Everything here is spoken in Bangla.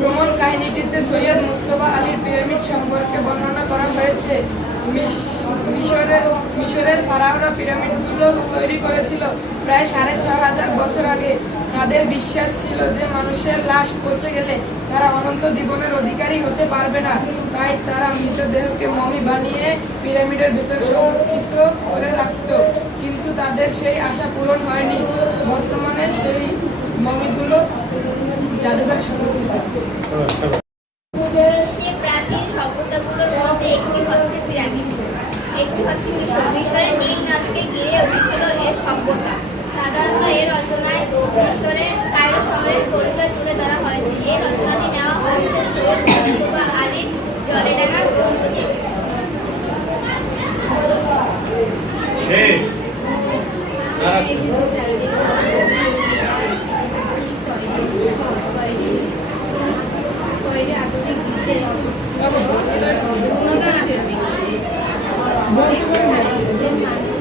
ভ্রমণ কাহিনীটিতে সৈয়দ মুস্তফা আলীর পিরামিড সম্পর্কে বর্ণনা করা হয়েছে। মিশ- মিশরের মিশরের ফারাওরা পিরামিডগুলো তৈরি করেছিল প্রায় সাড়ে ছ হাজার বছর আগে। তাদের বিশ্বাস ছিল যে মানুষের লাশ পচে গেলে তারা অনন্ত জীবনের অধিকারী হতে পারবে না। তাই তারা মৃতদেহকে মমি বানিয়ে পিরামিডের ভেতর সংরক্ষিত করে রাখত। কিন্তু তাদের সেই আশা পূরণ হয়নি। বর্তমানে সেই মমিগুলো জাদুঘরে সংরক্ষিত আছে প্রাচীন সভ্যতাগুলোর মধ্যে একটি হচ্ছে পিরামিড। একটি হচ্ছে মিশর। মিশরের নীল নদকে ঘিরে উঠেছিল এর সভ্যতা। সাধারণত এর রচনায় মিশরের কায়রো শহরের পরিচয় তুলে ধরা হয়েছে। এই রচনাটি নেওয়া হয়েছে সৈয়দ মুস্তফা আলীর জলেডাঙ্গা গ্রন্থ থেকে। শেষ। বলতে পারবেন